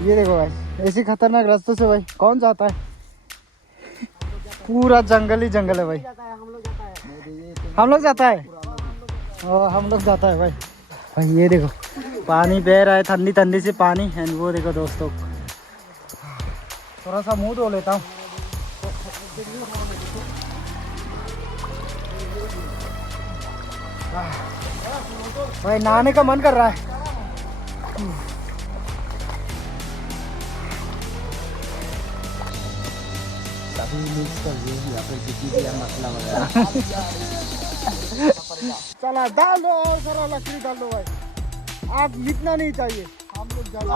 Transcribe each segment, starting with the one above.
ये देखो भाई, ऐसी खतरनाक रास्तों से भाई कौन जाता है। पूरा जंगल ही जंगल है भाई। हम लोग जाता है और हम लोग जाता है भाई। भाई ये देखो पानी बह रहा है, ठंडी ठंडी से पानी। एंड वो देखो दोस्तों, थोड़ा सा मुंह धो लेता हूँ। भाई नहाने का मन कर रहा है। चला डाल दो, सारा लकड़ी डाल दो भाई। आग मिटना नहीं चाहिए। हम लोग ज्यादा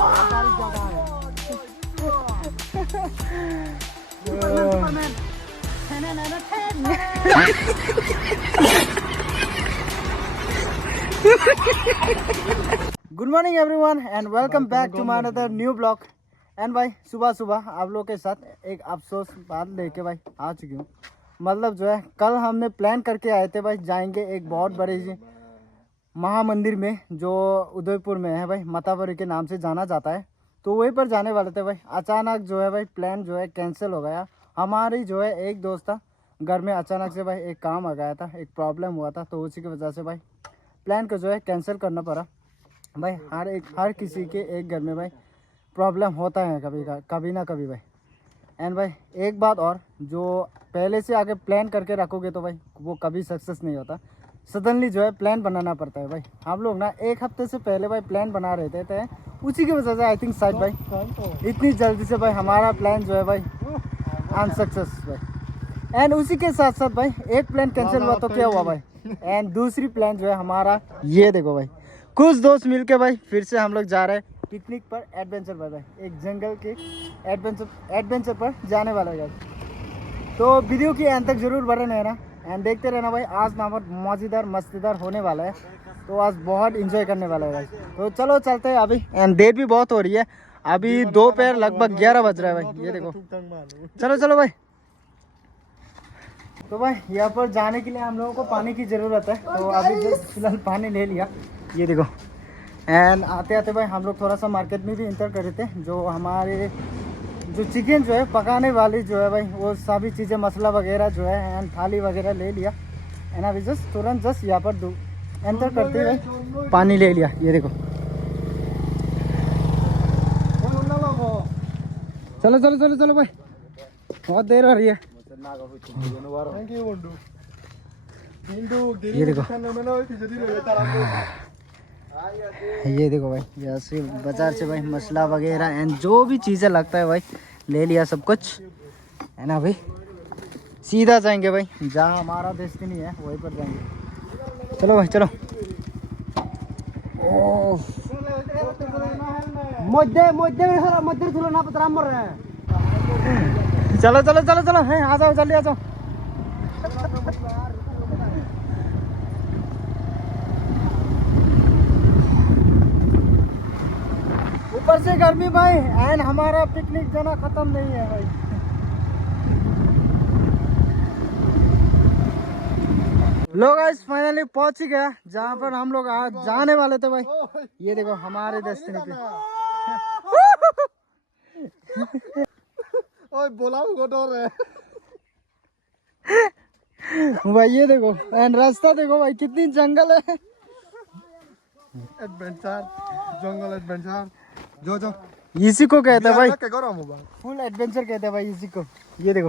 good morning everyone and welcome back to my another new blog. And भाई सुबह सुबह आप लोग के साथ एक अफसोस बात लेके भाई आ चुकी हूँ। मतलब जो है, कल हमने प्लान करके आए थे भाई, जाएंगे एक बहुत बड़ी सी महामंदिर में जो उदयपुर में है भाई, मतावरी के नाम से जाना जाता है। तो वहीं पर जाने वाले थे भाई। अचानक जो है भाई प्लान जो है कैंसिल हो गया। हमारी जो है एक दोस्त था, घर में अचानक से भाई एक काम आ गया था, एक प्रॉब्लम हुआ था, तो उसी की वजह से भाई प्लान को जो है कैंसिल करना पड़ा भाई। हर किसी के एक घर में भाई प्रॉब्लम होता है कभी ना कभी भाई। एंड भाई एक बात और, जो पहले से आगे प्लान करके रखोगे तो भाई वो कभी सक्सेस नहीं होता। सडनली जो है प्लान बनाना पड़ता है भाई। हम लोग ना एक हफ्ते से पहले भाई प्लान बना रहे थे, उसी की वजह से आई थिंक शायद भाई इतनी जल्दी से भाई हमारा प्लान जो है भाई अनसक्सेस भाई। एंड उसी के साथ साथ भाई एक प्लान कैंसिल हुआ तो क्या हुआ भाई, एंड दूसरी प्लान जो है हमारा, ये देखो भाई कुछ दोस्त मिलके भाई फिर से हम लोग जा रहे हैं पिकनिक पर, एडवेंचर पर भाई, एक जंगल के एडवेंचर पर जाने वाला है। तो वीडियो की एंड तक जरूर बने रहना एंड देखते रहना भाई। आज ना बहुत मज़ेदार मस्तीदार होने वाला है, तो आज बहुत इंजॉय करने वाला है भाई। तो चलो चलते हैं अभी। एंड देर भी बहुत हो रही है, अभी दोपहर लगभग 11 बज रहा है भाई। ये देखो, चलो चलो भाई। तो भाई यहाँ पर जाने के लिए हम लोगों को पानी की ज़रूरत है, तो अभी जस्ट फिलहाल पानी ले लिया। ये देखो, एंड आते आते भाई हम लोग थोड़ा सा मार्केट में भी इंटर कर रहे थे। जो हमारे जो चिकन जो है पकाने वाली जो है भाई, वो सभी चीज़ें मसाला वगैरह जो है एंड थाली वगैरह ले लिया। एंड अभी तुरंत यहाँ पर एंटर करते ही भाई पानी ले लिया। ये देखो, चलो चलो चलो चलो भाई, बहुत देर हो रही है। ये देखो, ये देखो भाई, जैसे बाजार से भाई मसाला वगैरह एंड जो भी चीज़ें लगता है भाई ले लिया सब कुछ, है ना भाई। सीधा जाएंगे भाई जहाँ हमारा डेस्टिनी है, वहीं पर जाएंगे। चलो भाई चलो। ओह चलो चलो चलो चलो, है आ जाओ, जल्दी आ जाओ। ऊपर से गर्मी भाई, एंड हमारा पिकनिक जाना खत्म नहीं है भाई। लोग गाइस फाइनली पहुंच ही गया जहाँ पर हम लोग आज जाने वाले थे भाई। ये देखो हमारे डेस्टिनी पे। ओए बोला डर है भाई। ये देखो एंड रास्ता देखो भाई, कितनी जंगल है। एडवेंचर, जंगल एडवेंचर जो जो इसी को कहते हैं भाई भाई फुल एडवेंचर कहते हैं भाई इसी को। ये देखो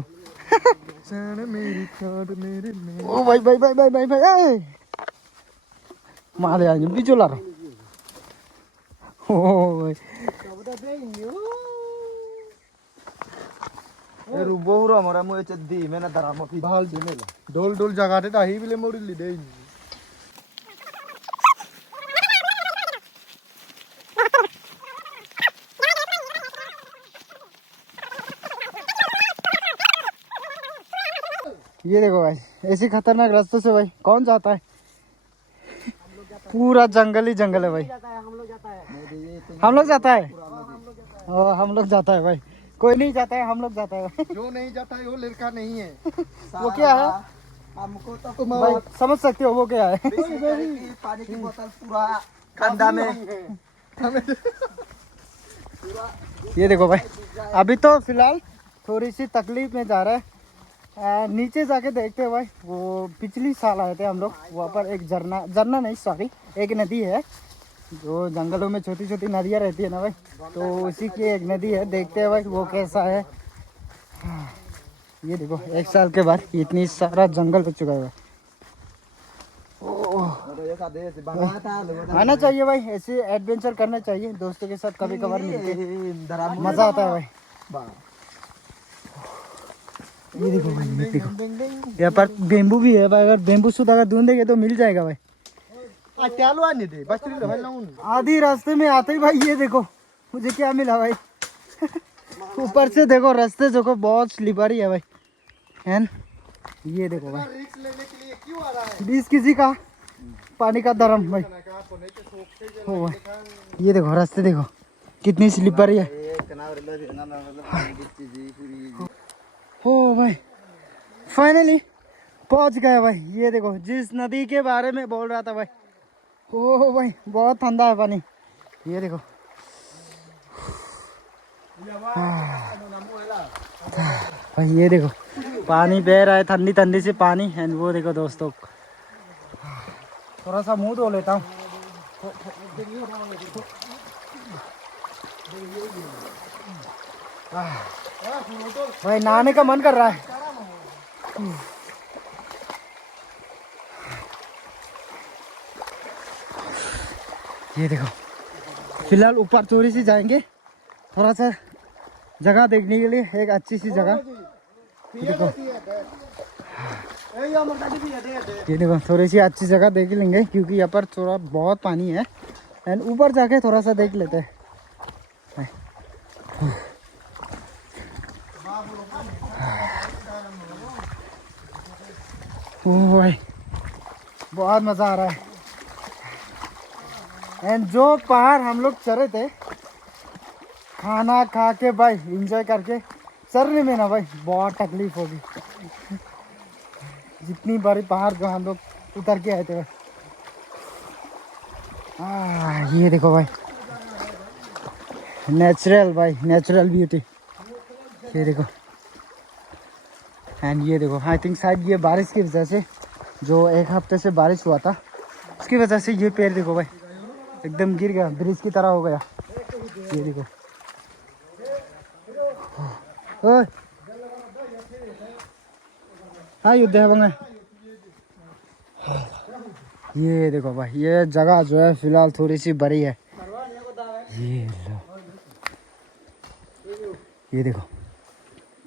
ओ भाई भाई भाई भाई भाई भाई मारे आगे बीचो ला रहा। ओ भाई ए रुबोरा मोरा मु चद्दी मेना दरा मफी भाल देनेला डोल डोल जगह ते दाही बिले मोड़ी ली दे। ये देखो भाई, ऐसी खतरनाक रास्तों से भाई कौन जाता है। पूरा जंगल ही जंगल है भाई। हम लोग जाता है और हम लोग जाता है भाई, कोई नहीं जाता है, हम लोग जाता है। जो नहीं जाता है वो लड़का नहीं है। वो क्या है हमको तो भाई, समझ सकते हो वो क्या है। पानी की बोतल पूरा ठंडा में ये देखो भाई, अभी तो फिलहाल थोड़ी सी तकलीफ में जा रहा है। नीचे जाके देखते हैं भाई, वो पिछली साल आए थे हम लोग, वहाँ पर एक झरना, झरना नहीं सॉरी, एक नदी है जो जंगलों में छोटी छोटी नदियाँ रहती है ना भाई, तो उसी की एक नदी है। देखते हैं भाई वो कैसा है। ये देखो 1 साल के बाद इतनी सारा जंगल हो चुका है। आना चाहिए भाई, ऐसे एडवेंचर करना चाहिए दोस्तों के साथ, कभी कभार मिलके मजा आता है भाई। ये देखो भाई, ये देखो यहाँ पर बेम्बू भी है भाई, अगर बेम्बू सूट अगर ढूंढेंगे तो मिल जाएगा भाई। आधी रास्ते में आते ही भाई ये देखो मुझे क्या मिला भाई। ऊपर से देखो रास्ते देखो बहुत स्लिपरी है भाई, है ये देखो भाई, बीस किसी का पानी का धर्म भाई। हो भाई ये देखो रास्ते देखो कितनी स्लिपरी है। हो भाई फाइनली पहुंच गए भाई। ये देखो जिस नदी के बारे में बोल रहा था भाई, ओ भाई बहुत ठंडा है पानी। ये देखो भाई, ये देखो पानी बह रहा है ठंडी ठंडी से पानी। एंड वो देखो दोस्तों, थोड़ा सा मुंह धो लेता हूँ। भाई नहाने का मन कर रहा है। ये देखो फिलहाल ऊपर चोरी से जाएंगे थोड़ा सा जगह देखने के लिए, एक अच्छी सी जगह। देखो ये देखो थोड़ी सी अच्छी जगह देख लेंगे क्योंकि यहाँ पर थोड़ा बहुत पानी है। एंड ऊपर जाके थोड़ा सा देख लेते हैं। ओह भाई बहुत मज़ा आ रहा है। एंड जो पहाड़ हम लोग चढ़े थे, खाना खा के भाई एंजॉय करके चढ़ने में ना भाई बहुत तकलीफ होगी। जितनी बड़ी पहाड़ जो हम लोग उतर के आए थे भाई। ये देखो भाई नेचुरल भाई, नेचुरल ब्यूटी। ये देखो एंड ये देखो आई थिंक शायद ये बारिश की वजह से, जो 1 हफ्ते से बारिश हुआ था उसकी वजह से ये पेड़ देखो भाई एकदम गिर गया, ब्रिज की तरह हो गया। ये देखो हाँ युद्ध है बंगा। ये देखो भाई ये जगह जो है फिलहाल थोड़ी सी बड़ी है। ये लो, ये देखो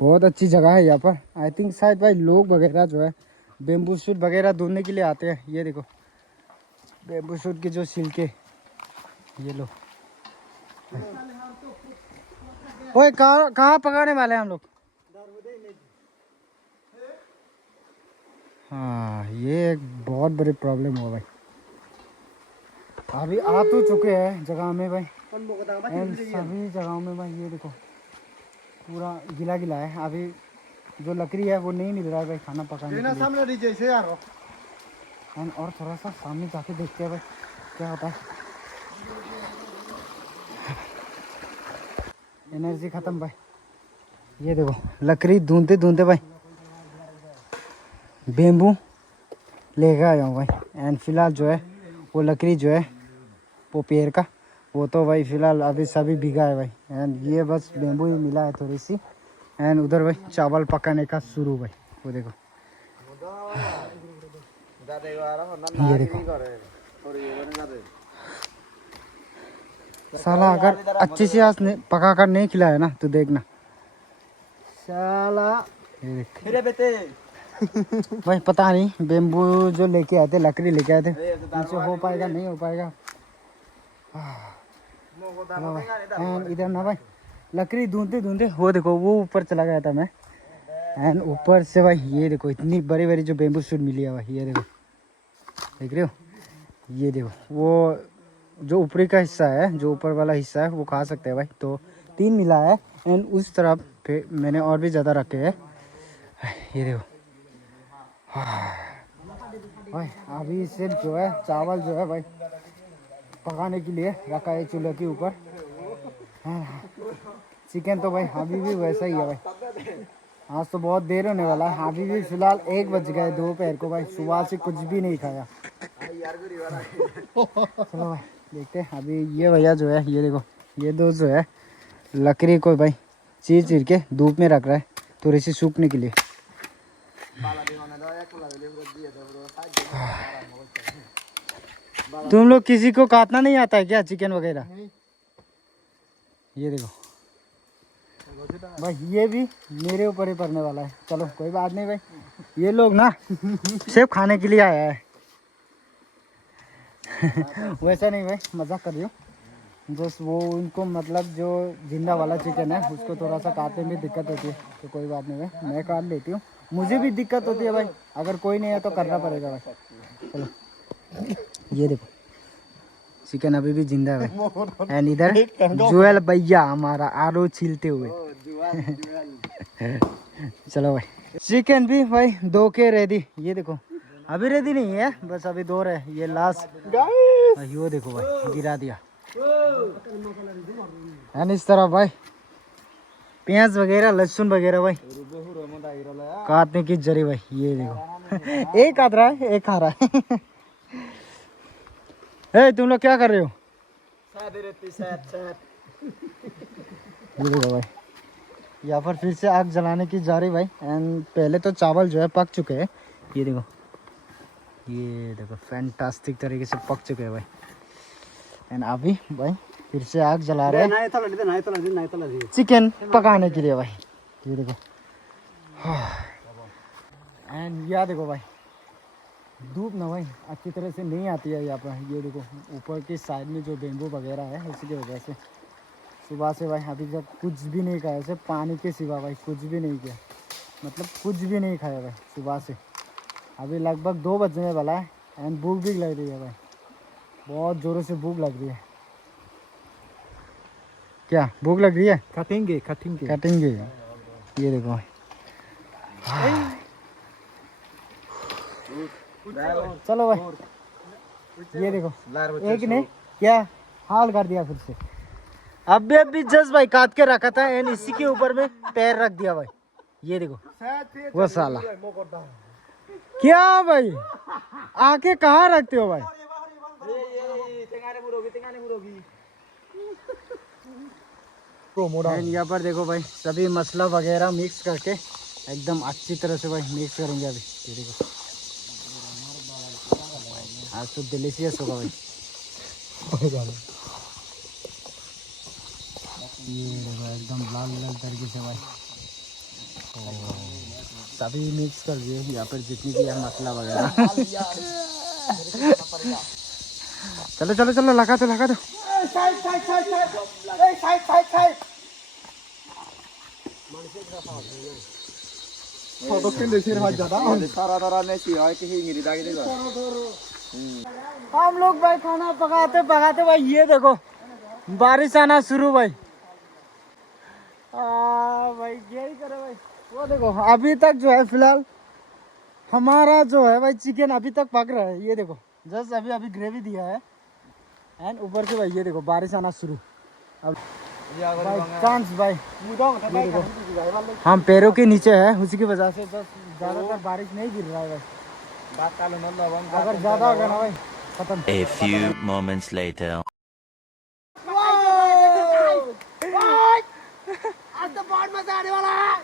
बहुत अच्छी जगह है यहाँ पर। आई थिंक शायद भाई लोग वगैरह जो है बेम्बू शूट वगैरह ढूंढने के लिए आते हैं। ये देखो बेम्बू शूट के जो छिलके, ये लो। ओए कहाँ पकाने वाले हैं हम लोग? हाँ ये एक बहुत बड़ी प्रॉब्लम हुआ भाई। अभी आ तो चुके हैं जगह में भाई, एंड सभी जगहों में भाई ये देखो पूरा गीला गीला है। अभी जो लकड़ी है वो नहीं मिल रहा है भाई खाना पकाने के लिए। सामने जैसे यार एंड और थोड़ा सा सामने जाके देखते हैं भाई क्या होता है। एनर्जी खत्म भाई। ये देखो लकड़ी ढूंढते ढूंढते भाई बेम्बू लेके आया हूँ भाई। एंड फिलहाल जो है वो लकड़ी जो है वो पेड़ का, वो तो भाई फिलहाल अभी सभी भीगा है भाई। एंड ये बस बेम्बू ही मिला है थोड़ी सी। एंड उधर भाई चावल पकाने का शुरू भाई, वो देखो ये देखो। साला अगर अच्छे से आज पका कर नहीं खिलाया ना तो देखना साला। ये देख भाई पता नहीं बेम्बू जो लेके आए थे, लकड़ी लेके आए थे, उनसे हो पाएगा नहीं हो पाएगा। इधर ना भाई लकड़ी ढूंढते ढूंढते वो देखो वो ऊपर चला गया था मैं। एंड ऊपर से भाई ये देखो इतनी बड़ी बड़ी जो बेम्बू शूट मिली है भाई। ये देखो देख रहे हो, ये देखो वो जो ऊपरी का हिस्सा है, जो ऊपर वाला हिस्सा है वो खा सकते हैं भाई। तो 3 मिला है। एंड उस तरफ पे मैंने और भी ज़्यादा रखे हैं। ये देखो भाई अभी सिर्फ जो है चावल जो है भाई पकाने के लिए रखा है चूल्हे के ऊपर। चिकन तो भाई अभी भी वैसा ही है भाई। आज तो बहुत देर होने वाला है, अभी भी फिलहाल 1 बज गए दोपहर को भाई, सुबह से कुछ भी नहीं खाया। चलो भाई देखते हैं। अभी ये भैया जो है, ये देखो, ये दोस्त जो है लकड़ी को भाई चीर चीर के धूप में रख रहा है थोड़ी सी सूखने के लिए। तुम लोग किसी को काटना नहीं आता है क्या चिकन वगैरह? ये देखो भाई, ये भी मेरे ऊपर ही पड़ने वाला है। चलो कोई बात नहीं भाई, ये लोग ना सिर्फ खाने के लिए आया है। वैसा नहीं भाई, मजाक कर रही हूँ। बस वो उनको मतलब जो जिंदा वाला चिकन है उसको थोड़ा सा काटने में दिक्कत होती है, तो कोई बात नहीं भाई, मैं काट लेती हूँ। मुझे भी दिक्कत होती है भाई, अगर कोई नहीं है तो करना पड़ेगा भाई। चलो ये देखो चिकन अभी भी जिंदा है भाई। एंड इधर जुएल भैया हमारा आलू छीलते हुए। चलो भाई चिकन भी भाई 2 के रेडी। ये देखो अभी रेडी नहीं है, बस अभी 2 रहे। ये लास्ट यो देखो भाई गिरा दिया। एंड इस तरह भाई प्याज वगैरह लहसुन वगैरह भाई काटने की जरी भाई। ये देखो एक काट रहा है, एक खा रहा है। ए तुम लोग क्या कर रहे हो? ये देखो भाई यहाँ पर फिर से आग जलाने की जा रही भाई। एंड पहले तो चावल जो है पक चुके हैं, ये देखो फैंटास्टिक तरीके से पक चुके हैं भाई। एंड अभी भाई फिर से आग जला रहे हैं चिकन पकाने के लिए भाई। ये देखो एंड यहाँ देखो भाई धूप ना भाई अच्छी तरह से नहीं आती है यहाँ पर। ये देखो ऊपर की साइड में जो बेम्बू वगैरह है इसकी वजह से सुबह से भाई अभी तक कुछ भी नहीं खाया, सिर्फ पानी के सिवा भाई कुछ भी नहीं किया, मतलब कुछ भी नहीं खाया भाई सुबह से। अभी लगभग 2 बजने वाला है एंड भूख भी लग रही है भाई, बहुत ज़ोरों से भूख लग रही है। क्या भूख लग रही है? काटेंगे ये देखो भाई। चलो भाई ये देखो एक ने क्या हाल कर दिया फिर से। अभी जस्ट भाई काट के रखा था एंड इसी के ऊपर में पैर रख दिया भाई। ये देखो वो साला क्या भाई, आके कहाँ रखते हो भाई? यहाँ पर देखो भाई सभी मसाला वगैरह मिक्स करके एकदम अच्छी तरह से भाई मिक्स करेंगे अभी। ये देखो आज तो डिलीशियस होगा भाई। ये देखो एकदम लाल लाल तरीके से भाई सभी मिक्स कर दिए यहाँ पर जितनी भी है मसाला वगैरह। चलो चलो चलो लगा दो। हम लोग भाई खाना पकाते भाई ये देखो बारिश आना शुरू भाई। भाई यही करे भाई। वो देखो अभी तक जो है फिलहाल हमारा जो है भाई चिकन अभी तक पक रहा है। ये देखो जस्ट अभी ग्रेवी दिया है एंड ऊपर से भाई ये देखो बारिश आना शुरू। अब भाई चांस भाई ये देखो हम पैरों के नीचे है, उसी की वजह से ज़्यादातर बारिश नहीं गिर रहा है भाई। अगर ज़्यादा होगा ना भाई खत्म। A few moments later. आज तो बहुत मजा आने वाला है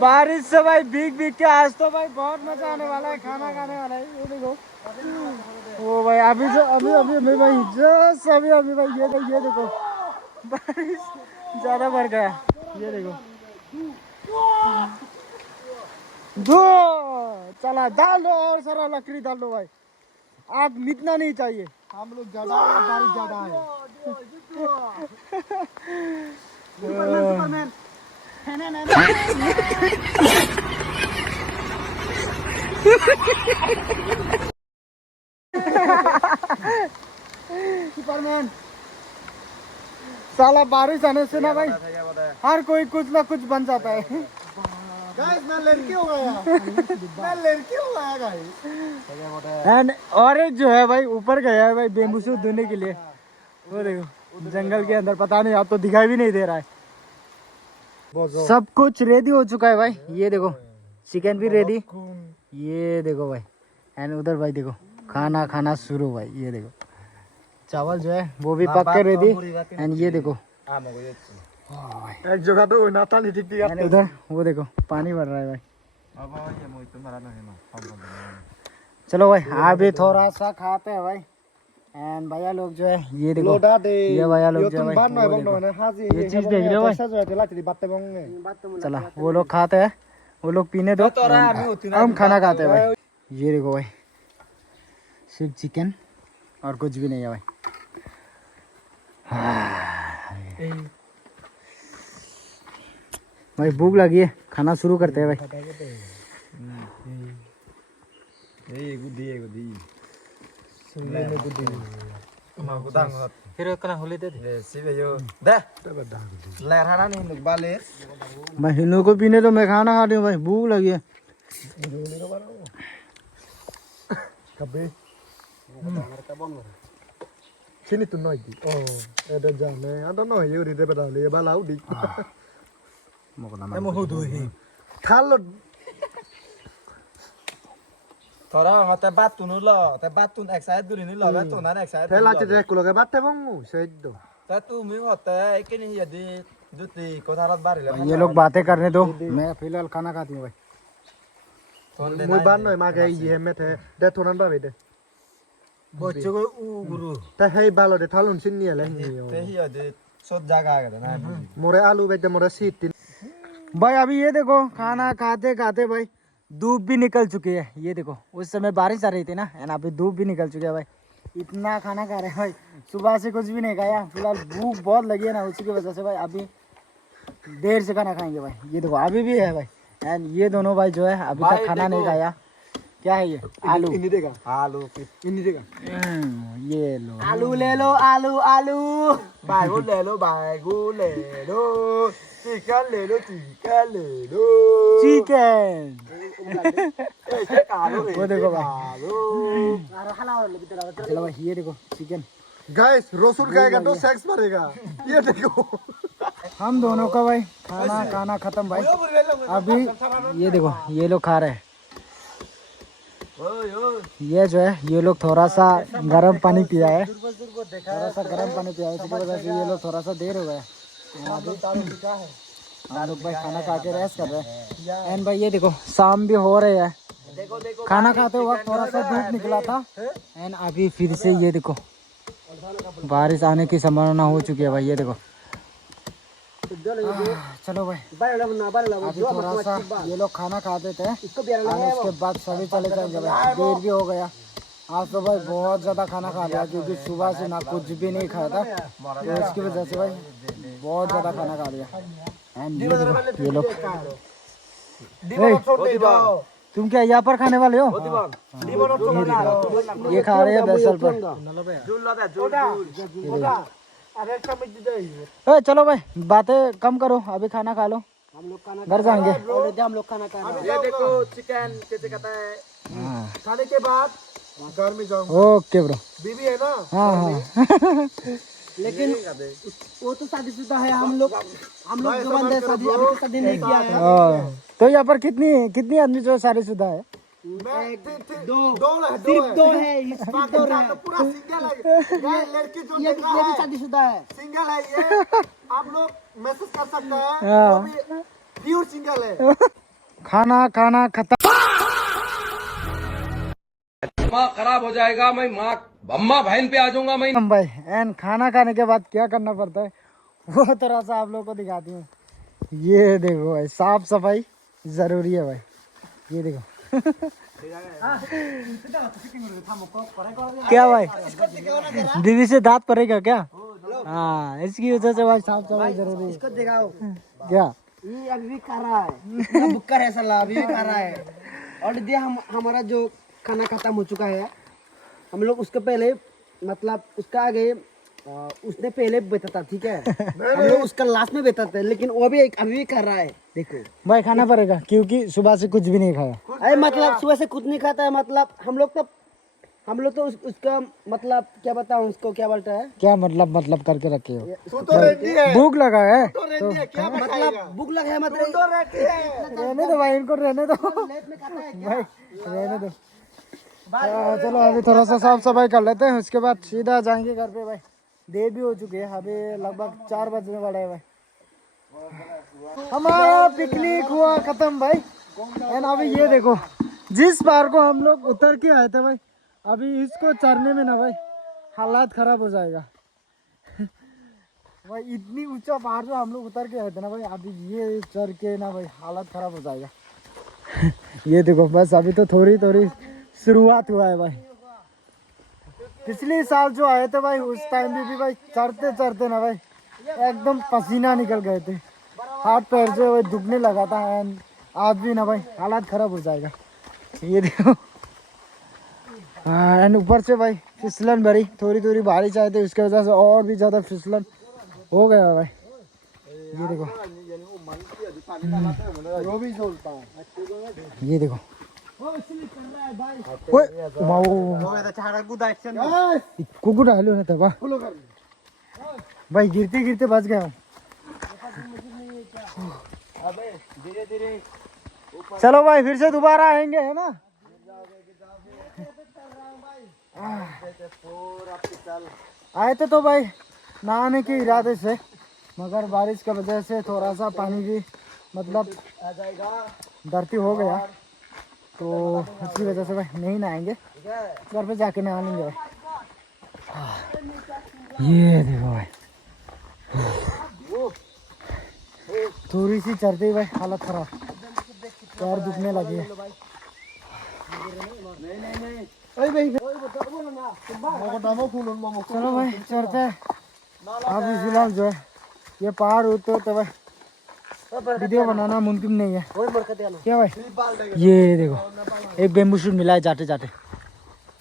बारिश से भाई भीग के। आज तो भाई बहुत मजा आने वाला है, खाना खाने वाला है। ये देखो वो भाई अभी भाई जस्ट अभी भाई ये देखो बारिश ज्यादा बढ़ गया। ये देखो दो चला डाल दो और सारा लकड़ी डाल दो भाई, आग मिटना नहीं चाहिए। हम लोग ज्यादा बारिश ज्यादा है। सुपरमैन सुपरमैन साला बारिश आने से ना भाई हर कोई कुछ ना कुछ बन जाता है। गाइस मैं लड़की हो गया गाइस। एंड और एक जो है भाई ऊपर गया है भाई बेम्बू सूट धोने के लिए। वो देखो जंगल के अंदर, पता नहीं, अब तो दिखाई भी नहीं दे रहा है। सब कुछ रेडी हो चुका है भाई, ये देखो चिकन भी रेडी, ये देखो भाई। एंड उधर भाई देखो खाना खाना शुरू भाई, ये देखो चावल जो है वो भी पक के रेडी। एंड ये देखो एक जगह तो नाता नहीं ठीक एंड उधर वो देखो पानी भर रहा है भाई। चलो भाई अभी थोड़ा सा खाते हैं भाई। एंड भैया लोग जो है ये देखो, ये भैया लोग जो है भाई, वो देखो। ये चीज देख रहे हो भाई। चला वो लोग खाते हैं, वो लोग पीने दो, हम खाना खाते हैं भाई। ये देखो भाई सिर्फ चिकन और कुछ भी नहीं है भाई। भाई भूख लगी है, खाना शुरू करते हैं भाई। भाई हिंदू को पीने तो मैं खाना खा रही हूँ भाई, भूख लगी है। Sini tuh noy di. Oh, ada jamnya. Ada noy ya udah pada lihat balau di. Mau hudu. Kalau थोड़ा होता बात तू नु लो ते बात तू एक्साइट दुरी नु लो बात तू ना excite Thế là chỉ để của cái bắt thế bông sẽ đồ. ता तू मी होता है कि नहीं यदि जुती को थारत बारी ले ये लोग बातें करने दो, मैं फिलहाल खाना खाती हूँ भाई। Mùi bán rồi mà cái gì em thế. Để thôn ăn bao vậy. बच्चों को ऊ गुरु Thế hay bao giờ để tháo luôn xin nhiều lên nhiều. ते ही यदि सोच जागा कर ना More आलू बेच more सीट tin. भाई अभी ये देखो खाना खाते खाते भाई धूप भी निकल चुकी है। ये देखो उस समय बारिश आ रही थी ना, एंड अभी धूप भी निकल चुकी है भाई। इतना खाना खा रहे हैं भाई, सुबह से कुछ भी नहीं खाया। फिलहाल भूख बहुत लगी है ना, उसी की वजह से भाई अभी देर से खाना खाएंगे भाई। ये देखो अभी भी है भाई। एंड ये दोनों भाई जो है अभी तक खाना नहीं खाया। क्या है ये? आलू। Ini deh kan. आलू की Ini deh kan. ये लो आलू ले लो आलू आलू बागो ले लो बागो ले लो चिकन ले लो चिकन ले लो चिकन। ऐसे कालो वो देखो भाई, भाई चलो भाई ये देखो चिकन। Guys, Rasul खाएगा तो सेक्स मरेगा. ये देखो. हम दोनों का भाई खाना खाना खत्म भाई। अभी ये देखो ये लोग खा रहे हैं। ये जो है ये लोग थोड़ा सा गर्म पानी पिया है, थोड़ा सा गर्म पानी पिया है, इसकी वजह से ये लोग थोड़ा सा देर हो गया। हम लोग भाई खाना खा के रेस्ट कर रहे हैं। एंड भाई ये देखो शाम भी हो रही है। खाना खाते वक्त थोड़ा सा धूप निकला था, एंड अभी फिर से ये देखो बारिश आने की संभावना हो चुकी है भाई। ये देखो चलो भाई अभी थोड़ा सा ये लोग खाना खा देते हैं, और उसके बाद सभी चले जाएंगे भाई। देर भी हो गया आज तो भाई, बहुत ज़्यादा खाना खा लिया क्योंकि सुबह से ना कुछ भी नहीं खाया था, तो इसकी वजह से भाई बहुत ज़्यादा खाना खा लिया। एंड ये लोग तुम क्या यहाँ पर खाने वाले हो? ये खा रहे हैं बैसल पर। ए, चलो भाई बातें कम करो, अभी खाना खा लो, हम लोग खाना घर जाएंगे। हम लोग खाना खा ये देखो चिकन कैसे खाता है खाने के बाद घर में जाऊंगा. Okay bro. बीवी है ना. हाँ हाँ लेकिन वो तो शादीशुदा है, हम लोग जो बंदे शादी अभी तक शादी नहीं किया है। तो यहाँ पर कितनी कितनी आदमी जो शादीशुदा है? दो है पूरा सिंगल है. लड़की जो ये भी शादीशुदा है। सिंगल है ये. आप लोग मैसेज कर सकते हैं. वो भी प्योर सिंगल है. खाना खाना खत्म खराब हो जाएगा, मैं माँ अम्मा बहन पे आ जाऊंगा मैं। भाई। एंड खाना खाने के बाद क्या करना पड़ता है वो थोड़ा सा आप लोगों को दिखाती हूँ। ये देखो भाई साफ सफाई जरूरी है भाई। ये देखो क्या भाई दीदी से दांत पड़ेगा क्या? हाँ इसकी वजह से भाई साफ सफाई जरूरी है। इसको दिखाओ, क्या ये अभी भी खा रहा है, बुक्कर है साला, अभी भी खा रहा है। ऑलरेडी हमारा जो खाना खत्म हो चुका है, हम लोग उसके पहले मतलब उसका आगे उसने पहले बेचा था, ठीक है। हम लोग उसका लास्ट में बेचा था, लेकिन वो भी अभी भी कर रहा है। देखो भाई खाना पड़ेगा क्योंकि सुबह से कुछ भी नहीं खाया। अरे मतलब सुबह से कुछ नहीं खाता है, मतलब हम लोग तो हम लोग तो उसका मतलब क्या बताऊं, उसको क्या बोलता है, क्या मतलब करके रखे हो? तू तो रेडी है, भूख लगा है तो रेडी है, क्या मतलब भूख लगा है मतलब तो रेडी है। रहने दो भाई, इनको रहने दो लेट में खाता है भाई, रहने दो। चलो अभी थोड़ा सा साफ सफाई कर लेते हैं, उसके बाद सीधा जाएंगे घर पे भाई। देर भी हो चुकी है, अभी लगभग 4 बजने वाला है भाई। हमारा पिकनिक हुआ खत्म भाई। एंड अभी ये देखो, जिस पार को हम लोग उतर के आए थे भाई, अभी इसको चढ़ने में ना भाई हालात खराब हो जाएगा भाई। इतनी ऊंचा पहाड़ जो हम लोग उतर के आए थे ना भाई, अभी ये चढ़ के ना भाई हालत खराब हो जाएगा ये देखो बस अभी तो थोड़ी थोड़ी शुरुआत हुआ है भाई। पिछले साल जो आए थे भाई, उस टाइम भी भाई चढ़ते चढ़ते ना भाई एकदम पसीना निकल गए थे, हाथ पैर से भाई दुखने लगा था। एंड आज भी ना भाई हालात खराब हो जाएगा, ये देखो। हाँ, एंड ऊपर से भाई फिसलन भरी थोड़ी थोड़ी बारिश आई थी, उसके वजह से और भी ज़्यादा फिसलन हो गया भाई। ये देखो, वो भी बोलता हूँ। ये देखो, ओए, कुकुर डालो ना तबा भाई, गिरते गिरते बच गया हूँ। चलो भाई फिर से दोबारा आएंगे, है ना? आए थे तो भाई नहाने के इरादे से, मगर बारिश की वजह से थोड़ा सा पानी भी मतलब धरती हो गया, तो उसकी वजह से भाई नहीं नहाएंगे, घर पे जाके नहा लेंगे भाई। ये देखो भाई, थोड़ी सी चढ़ते ही भाई हालत खराब, पैर दुखने लगी है। चलो भाई चढ़ते हैं। अभी फिलहाल जो है ये पहाड़ होते होते भाई वीडियो बनाना मुमकिन नहीं है, क्या भाई? ये देखो एक बेम्बू शूट मिला है जाते जाते।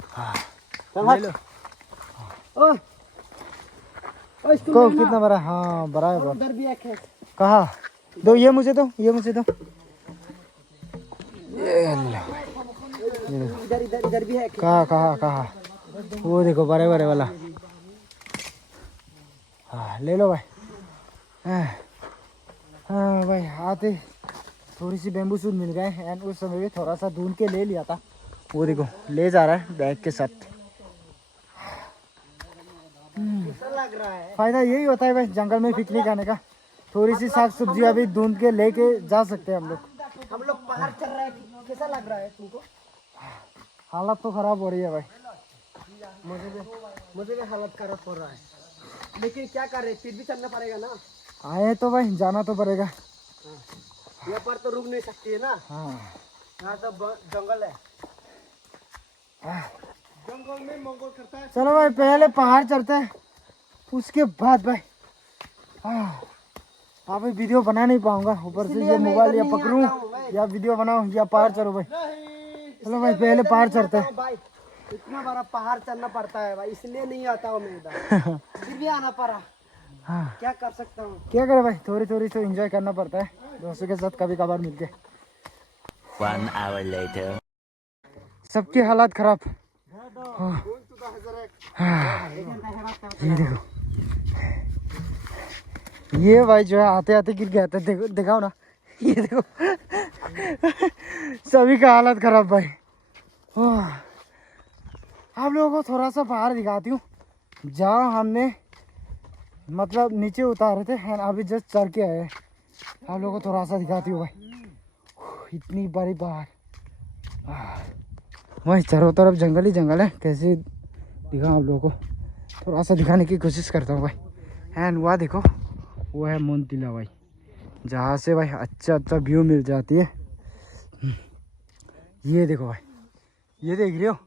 हाँ ले लो। को कितना बड़ा? हाँ बड़ा है बहुत। उधर भी एक है, कहाँ? दो, ये मुझे दो, ये मुझे दो। ये लो। इधर इधर इधर भी है। कहाँ कहाँ कहाँ? वो देखो बड़े बड़े वाला। हाँ ले लो भाई। हाँ भाई आते थोड़ी सी बेम्बू सूट मिल गए, एंड उस समय भी थोड़ा सा ढूंढ के ले लिया था। वो देखो ले जा रहा है बैग के साथ। लग रहा है फायदा यही होता है भाई जंगल में पिकनिक आने का, थोड़ी सी साग सब्जी अभी ढूंढ के लेके जा सकते हैं हम लोग। हम लोग पहाड़ चढ़ रहे हैं, कैसा लग रहा है तुमको? हालत तो खराब हो रही है भाई, मुझे भी हालत खराब हो रहा है, लेकिन क्या कर रहे, फिर भी चलना पड़ेगा ना। आए तो भाई जाना तो पड़ेगा। यहाँ पर तो रुक नहीं सकती है ना, हाँ यहाँ तो जंगल है। जंगल में मंगोल करता है। चलो भाई पहले पहाड़ चढ़ते हैं, उसके बाद भाई अभी वीडियो बना नहीं पाऊंगा, ऊपर से ये मोबाइल या पकड़ूं या वीडियो बनाऊं या पहाड़ चढ़ो भाई। चलो भाई पहले पहाड़ चढ़ते हैं। भाई इतना बड़ा पहाड़ चढ़ना पड़ता है भाई, इसलिए नहीं आता हूँ मैं इधर, फिर भी आना पड़ा। हाँ क्या कर सकता हूँ, क्या करे भाई, थोड़ी थोड़ी तो एंजॉय करना पड़ता है दोस्तों के साथ कभी कभार मिलके। 1 hour later. सबकी हालत खराब। हाँ, ये देखो, ये भाई जो है आते आते गिर गया था, देखो दिखाओ ना, ये देखो सभी का हालत खराब भाई। आप लोगों को थोड़ा सा बाहर दिखाती हूँ जहाँ हमने मतलब नीचे उतारे थे, एंड अभी जस्ट चढ़ के आए। आप लोगों को थोड़ा सा दिखाती हूँ भाई, इतनी बड़ी पहाड़, वही चारों तरफ जंगल ही जंगल है। कैसे दिखाऊं आप लोगों को, थोड़ा सा दिखाने की कोशिश करता हूँ भाई। एंड वह देखो, वो है मोनतिला भाई, जहाँ से भाई अच्छा अच्छा व्यू मिल जाती है। ये देखो भाई, ये देख रहे हो,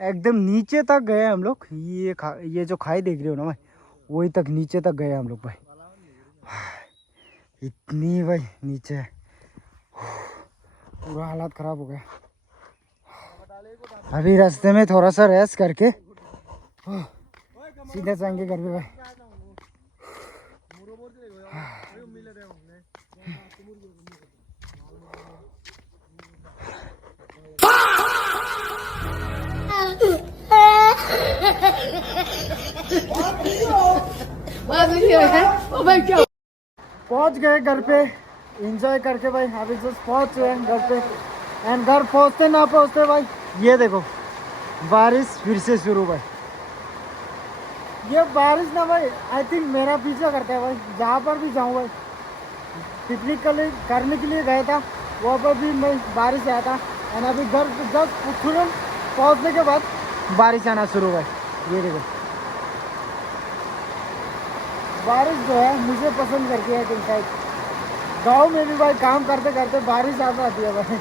एकदम नीचे तक गए हम लोग। ये जो खाई देख रहे हो ना भाई, वही तक नीचे तक गए हम लोग भाई। इतनी भाई नीचे है, पूरा हालत खराब हो गया। अभी रास्ते में थोड़ा सा रेस्ट करके सीधे जाएंगे घर पे भाई। पहुंच गए घर पे एंजॉय करके भाई। अभी जस्ट पहुंच गए घर पे एंड घर पहुंचते ना पहुंचते भाई ये देखो बारिश फिर से शुरू भाई। ये बारिश ना भाई आई थिंक मेरा पीछा करता है भाई। जहाँ पर भी जाऊँ भाई पिकनिक करने के लिए गया था वहाँ पर भी मैं बारिश आया था एंड अभी घर जस्ट तुरंत पहुँचने के बाद बारिश आना शुरू भाई। ये देखो बारिश जो है मुझे पसंद करती है कि शायद गाँव में भी भाई काम करते करते बारिश आ जाती है भाई।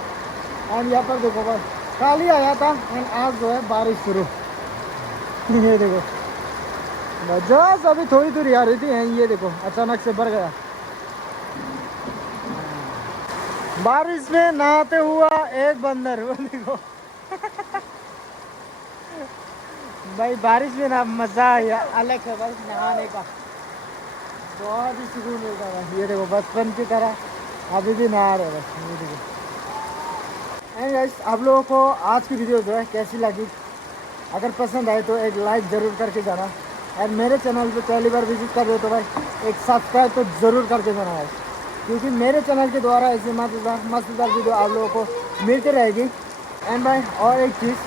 एंड यहाँ पर देखो भाई कल ही आया था एंड आज जो है बारिश शुरू। ये देखो बस अभी थोड़ी दूर आ रही थी एंड ये देखो अचानक से भर गया। बारिश में नहाते हुआ एक बंदर वो देखो भाई बारिश में ना मजा अलग है भाई नहाने का। बहुत ही सुकून मिलता है भाई। ये देखो बचपन की तरह अभी भी नहा रहे भाई। ये देखो एंड गाइस आप लोगों को आज की वीडियो जो है कैसी लगी अगर पसंद आए तो एक लाइक ज़रूर करके जाना एंड मेरे चैनल पे पहली बार विजिट कर रहे हो तो भाई एक सब्सक्राइब तो ज़रूर करके जाना है क्योंकि मेरे चैनल के द्वारा ऐसी मज़ेदार वीडियो आप लोगों को मिलती रहेगी। एंड भाई और एक चीज़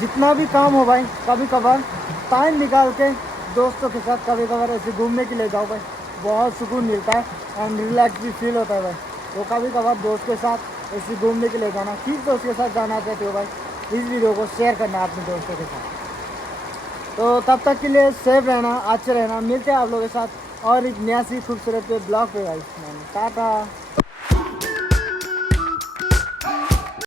जितना भी काम हो भाई कभी कभार टाइम निकाल के दोस्तों के साथ कभी कभार ऐसे घूमने के लिए जाओ भाई बहुत सुकून मिलता है एंड रिलैक्स भी फील होता है भाई। तो कभी कभार दोस्त के साथ ऐसे घूमने के लिए जाना किस दोस्त के साथ जाना चाहते हो भाई इस वीडियो को शेयर करना अपने दोस्तों के साथ। तो तब तक के लिए सेफ रहना अच्छे रहना। मिलते हैं आप लोगों के साथ और एक नया सी खूबसूरत ब्लॉग पे भाई। टाटा।